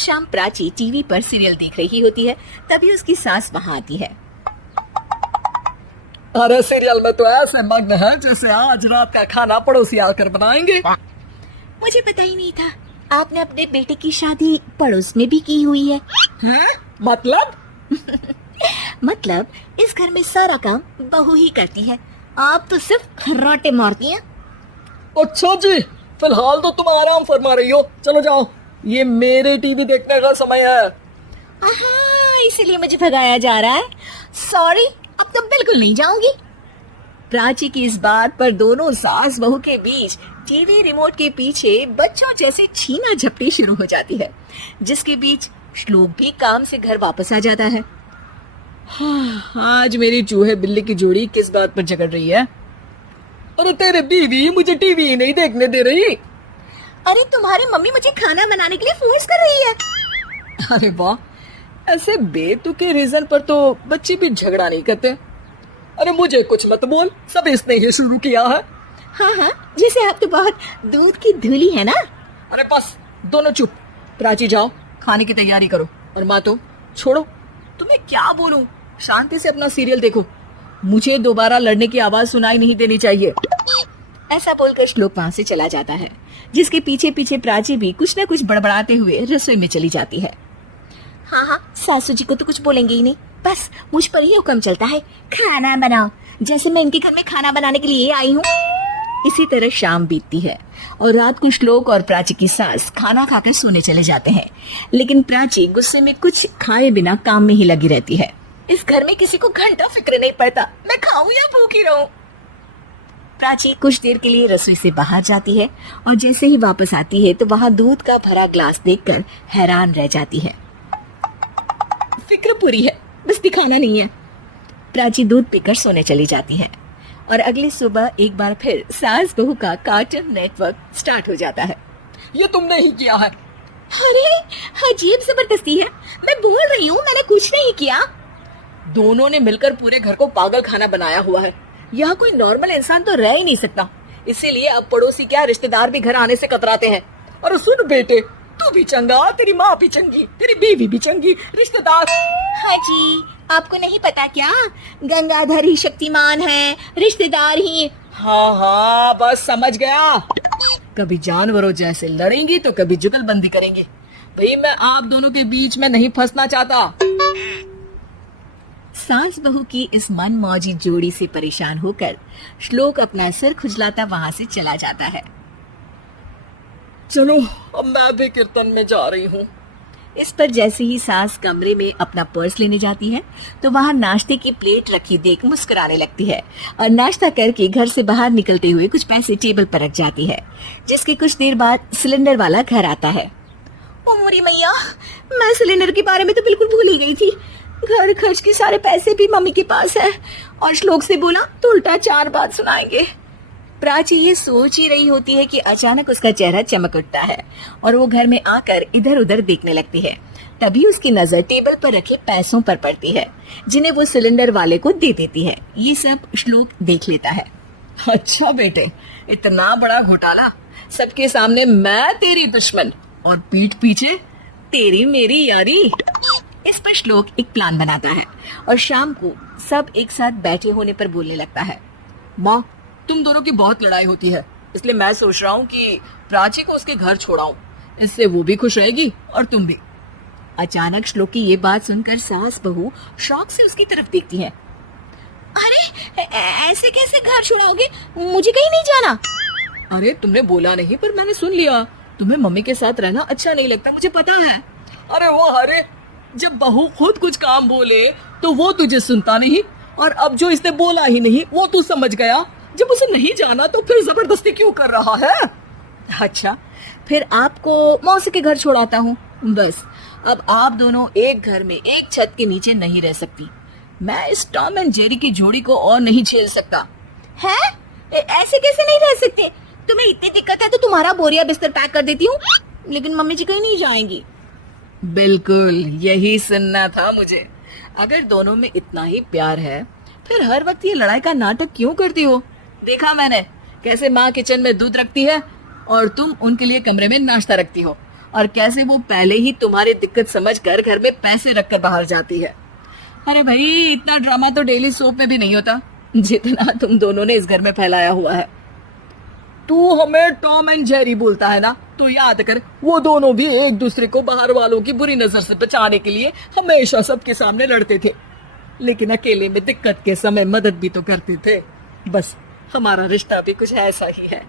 शाम प्राची टीवी पर सीरियल देख रही होती है, तभी उसकी सास वहाँ आती है। अरे सीरियल में तो ऐसे मग्न है जैसे आज रात का खाना पड़ोसी आकर बनाएंगे। मुझे पता ही नहीं था आपने अपने बेटे की शादी पड़ोस में भी की हुई है। हैं? मतलब? मतलब इस घर में सारा काम बहू ही करती है, आप तो सिर्फ खर्राटे मारती हैं। अच्छा जी, फिलहाल तो तुम आराम फरमा रही हो, चलो जाओ, ये मेरे टीवी देखने का समय है। इसीलिए मुझे भगाया जा रहा है। सॉरी, अब तो बिल्कुल नहीं जाऊंगी। प्राची की इस बात पर दोनों सास बहू के बीच टीवी रिमोट के पीछे बच्चों जैसे छीना झपटी शुरू हो जाती है, जिसके बीच श्लोक भी काम से घर वापस आ जाता है। आज मेरी चूहे बिल्ली की जोड़ी किस बात पर झगड़ रही है? अरे तेरे बीवी मुझे टीवी ही नहीं देखने दे रही। अरे तुम्हारी मम्मी मुझे खाना बनाने के लिए फोर्स कर रही है। अरे वाह, ऐसे बेतुके रीजन पर तो बच्चे भी झगड़ा नहीं करते। अरे मुझे कुछ मत बोल, सब इसने ही शुरू किया है। हाँ, जैसे आप तो बहुत दूध की धूली है ना। अरे बस, दोनों चुप। प्राची जाओ, खाने की तैयारी करो। और माँ तो छोड़ो, तुम्हें क्या बोलूं, शांति से अपना सीरियल देखो, मुझे दोबारा लड़ने की आवाज सुनाई नहीं देनी चाहिए। ऐसा बोलकर श्लोक वहाँ से चला जाता है, जिसके पीछे पीछे प्राची भी कुछ न कुछ बड़बड़ाते हुए रसोई में चली जाती है। हाँ, सासू जी को तो कुछ बोलेंगे ही नहीं, बस मुझ पर ही हुक्म चलता है, खाना बनाओ, जैसे मैं इनके घर में खाना बनाने के लिए आई हूँ। इसी तरह शाम बीतती है और रात को श्लोक और प्राची की सास खाना खाकर सोने चले जाते हैं, लेकिन प्राची गुस्से में कुछ खाए बिना काम में ही लगी रहती है। इस घर में किसी को घंटा फिक्र नहीं पड़ता, मैं खाऊं या भूखी रहूं। प्राची कुछ देर के लिए रसोई से बाहर जाती है और जैसे ही वापस आती है तो वहाँ दूध का भरा ग्लास देखकर हैरान रह जाती है। फिक्र पूरी है, बस दिखाना नहीं है। प्राची दूध पीकर सोने चली जाती है और अगली सुबह एक बार फिर सास बहू का कार्टून नेटवर्क स्टार्ट हो जाता है। ये तुमने ही किया है। अरे अजीब जबरदस्ती है, मैं बोल रही हूँ मैंने कुछ नहीं किया। दोनों ने मिलकर पूरे घर को पागल खाना बनाया हुआ है। यहाँ कोई नॉर्मल इंसान तो रह ही नहीं सकता, इसीलिए अब पड़ोसी क्या रिश्तेदार भी घर आने से कतराते हैं। अरे सुन बेटे, तू भी चंगा, तेरी माँ भी चंगी, तेरी बीवी भी चंगी, रिश्तेदार। हाँ जी, आपको नहीं पता क्या, गंगाधर ही शक्तिमान है, रिश्तेदार ही। हाँ, बस समझ गया। कभी जानवरों जैसे लड़ेंगी तो कभी जुगलबंदी करेंगी। भाई मैं आप दोनों के बीच में नहीं फंसना चाहता। सास बहू की इस मन मौजी जोड़ी से परेशान होकर श्लोक अपना सिर खुजलाता वहाँ से चला जाता है। चलो अब मैं भी कीर्तन में जा रही हूँ। इस पर जैसे ही सास कमरे में अपना पर्स लेने जाती है तो वहाँ नाश्ते की प्लेट रखी देख मुस्कुराने लगती है और नाश्ता करके घर से बाहर निकलते हुए कुछ पैसे टेबल पर रख जाती है, जिसके कुछ देर बाद सिलेंडर वाला घर आता है। ओ मोरी मैया, मैं सिलेंडर के बारे में तो बिल्कुल भूल ही गई थी। घर खर्च के सारे पैसे भी मम्मी के पास है और श्लोक से बोला तो उल्टा 4 बात सुनाएंगे। प्राची ये सोच ही रही होती है कि अचानक उसका चेहरा चमक उठता है और वो घर में आकर इधर उधर देखने लगती है। तभी उसकी नजर टेबल पर रखे पैसों पर पड़ती है, जिन्हें वो सिलेंडर वाले को दे देती है। ये सब श्लोक देख लेता है। अच्छा बेटे, इतना बड़ा घोटाला, सबके सामने मैं तेरी दुश्मन और पीठ पीछे तेरी मेरी यारी। इस पर श्लोक एक प्लान बनाता है और शाम को सब एक साथ बैठे होने पर बोलने लगता है। माँ, तुम दोनों की बहुत लड़ाई होती है, इसलिए मैं सोच रहा हूँ कि प्राची को उसके घर छोड़ाऊं, इससे वो भी खुश रहेगी और तुम भी। अचानक श्लोक की ये बात सुनकर सास बहू शौक से उसकी तरफ देखती है। अरे ऐसे कैसे घर छोड़ाओगे, मुझे कहीं नहीं जाना। अरे तुमने बोला नहीं पर मैंने सुन लिया, तुम्हें मम्मी के साथ रहना अच्छा नहीं लगता, मुझे पता है। अरे जब बहू खुद कुछ काम बोले तो वो तुझे सुनता नहीं, और अब जो इसने बोला ही नहीं वो तू समझ गया। जब उसे नहीं जाना तो फिर जबरदस्ती क्यों कर रहा है? अच्छा, फिर आपको मौसी के घर छोड़ाता हूँ। बस अब आप दोनों एक घर में एक छत के नीचे नहीं रह सकती। मैं इस टॉम एंड जेरी की जोड़ी को और नहीं झेल सकता। है? ऐसे कैसे नहीं रह सकते? तुम्हें इतनी दिक्कत है तो तुम्हारा बोरिया बिस्तर पैक कर देती हूँ, लेकिन मम्मी जी कहीं नहीं जाएंगी। बिल्कुल यही सुनना था मुझे। अगर दोनों में इतना ही प्यार है फिर हर वक्त ये लड़ाई का नाटक क्यों करती हो? देखा मैंने कैसे माँ किचन में दूध रखती है और तुम उनके लिए कमरे में नाश्ता रखती हो। और कैसे वो पहले ही तुम्हारी दिक्कत समझकर घर में पैसे रखकर बाहर जाती है। अरे भाई, इतना ड्रामा तो डेली सोप में भी नहीं होता जितना तुम दोनों ने इस घर में फैलाया हुआ है। तू हमें टॉम एंड जेरी बोलता है ना, तो याद कर वो दोनों भी एक दूसरे को बाहर वालों की बुरी नजर से बचाने के लिए हमेशा सबके सामने लड़ते थे, लेकिन अकेले में दिक्कत के समय मदद भी तो करते थे। बस हमारा रिश्ता भी कुछ ऐसा ही है।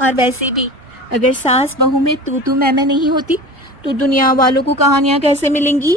और वैसे भी अगर सास बहू में तू मैं नहीं होती तो दुनिया वालों को कहानियां कैसे मिलेंगी?